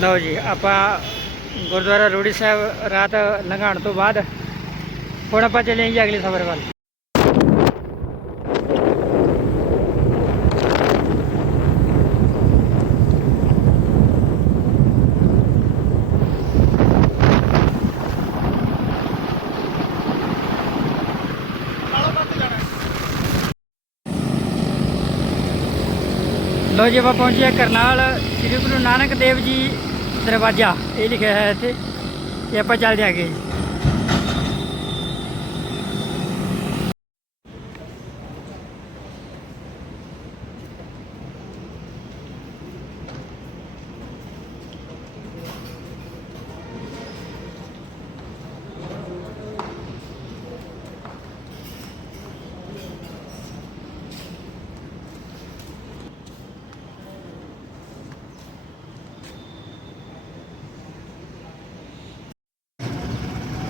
ਲਓ ਜੀ, ਆਪਾਂ ਗੁਰਦੁਆਰਾ ਰੋੜੀ ਸਾਹਿਬ ਰਾਤ ਲੰਘਾਉਣ ਤੋਂ ਬਾਅਦ ਹੁਣ ਆਪਾਂ ਚੱਲੇ ਹਾਂ ਜੀ ਅਗਲੇ ਸਫ਼ਰ ਵੱਲ। ਲੋ ਜੀ, ਆਪਾਂ ਪਹੁੰਚੇ ਹਾਂ ਕਰਨਾਲ, ਸ੍ਰੀ ਗੁਰੂ ਨਾਨਕ ਦੇਵ ਜੀ ਦਰਵਾਜ਼ਾ ਇਹ ਲਿਖਿਆ ਹੈ ਇੱਥੇ ਤੇ ਆਪਾਂ ਚੱਲਦੇ ਆਗੇ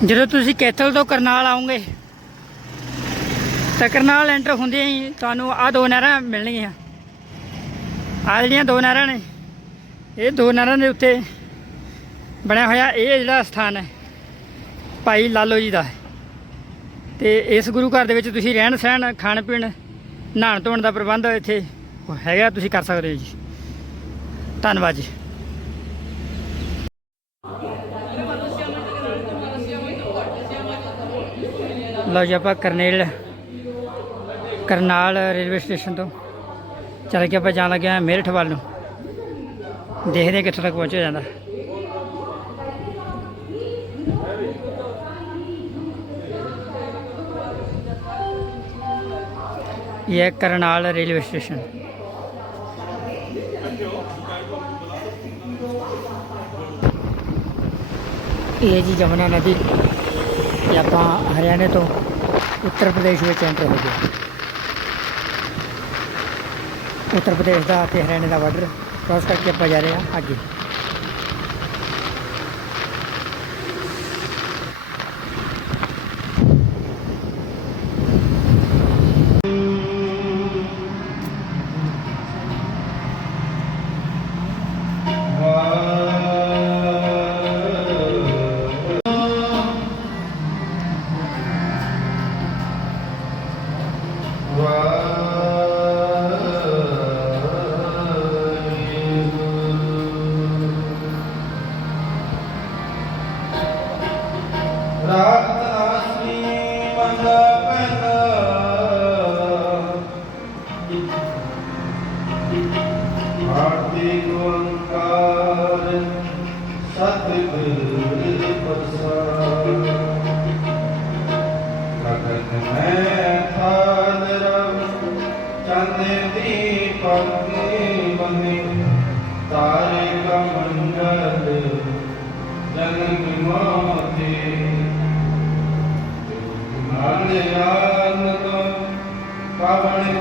ਜਦੋਂ ਤੁਸੀਂ ਕੈਥਲ ਤੋਂ ਕਰਨਾਲ ਆਉਂਗੇ, ਤਾਂ ਕਰਨਾਲ ਐਂਟਰ ਹੁੰਦੇ ਹੀ ਤੁਹਾਨੂੰ ਆ ਦੋ ਨਹਿਰਾਂ ਮਿਲਣਗੀਆਂ। ਆ ਜਿਹੜੀਆਂ ਦੋ ਨਹਿਰਾਂ ਨੇ, ਇਹ ਦੋ ਨਹਿਰਾਂ ਦੇ ਉੱਤੇ ਬਣਿਆ ਹੋਇਆ ਇਹ ਜਿਹੜਾ ਸਥਾਨ ਹੈ, ਭਾਈ ਲਾਲੋ ਜੀ ਦਾ। ਹੈ ਤੇ ਇਸ ਗੁਰੂ ਘਰ ਦੇ ਵਿੱਚ ਤੁਸੀਂ ਰਹਿਣ ਸਹਿਣ, ਖਾਣ ਪੀਣ ਨਹਾਣ ਧੋਣ ਦਾ ਪ੍ਰਬੰਧ ਇੱਥੇ ਹੈਗਾ, ਤੁਸੀਂ ਕਰ ਸਕਦੇ ਹੋ ਜੀ। ਧੰਨਵਾਦ ਜੀ। ਲਓ ਜੀ ਆਪਾਂ ਕਰਨੇਲ, ਕਰਨਾਲ ਰੇਲਵੇ ਸਟੇਸ਼ਨ ਤੋਂ। ਚੱਲ ਕੇ ਆਪਾਂ ਜਾਣ ਲੱਗੇ ਹਾਂ ਮੇਰਠ ਵੱਲ ਨੂੰ। ਦੇਖਦੇ ਹਾਂ ਕਿੱਥੋਂ ਤੱਕ ਪਹੁੰਚਿਆ ਜਾਂਦਾ। ਇਹ ਹੈ ਕਰਨਾਲ ਰੇਲਵੇ ਸਟੇਸ਼ਨ। ਇਹ ਜੀ ਜਮਨਾ ਨਦੀ। ਤੇ ਆਪਾਂ ਹਰਿਆਣੇ ਤੋਂ ਉੱਤਰ ਪ੍ਰਦੇਸ਼ ਵਿੱਚ ਐਂਟਰ ਹੋ ਗਏ। ਉੱਤਰ ਪ੍ਰਦੇਸ਼ ਦਾ ਤੇ ਹਰਿਆਣੇ ਦਾ ਬਾਰਡਰ ਕ੍ਰਾਸ ਕਰਕੇ ਆਪਾਂ ਜਾ ਰਹੇ ਹਾਂ ਅੱਗੇ। ਆਰਤੀ ਗੁੰਕਾਰ ਸਤਿਗੁਰ ਪ੍ਰਸਾਦ। ਗਗਨ ਮੈਂ ਥਾਲ ਰਵ, ਚੰਦ ਦੀਪਕ ਬਨੇ ਤਾਰੇ ਕਾ ਜਨਮ ਮਾਤੇ। ਮਨ ਯਾਨ ਤੋ ਪਾਵਨ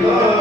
go.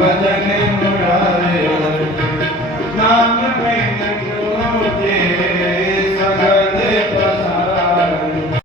ਮਜਨ ਮੁਰਾਰੇ ਨਾਮ ਮੈਂ ਜੋ ਤੇ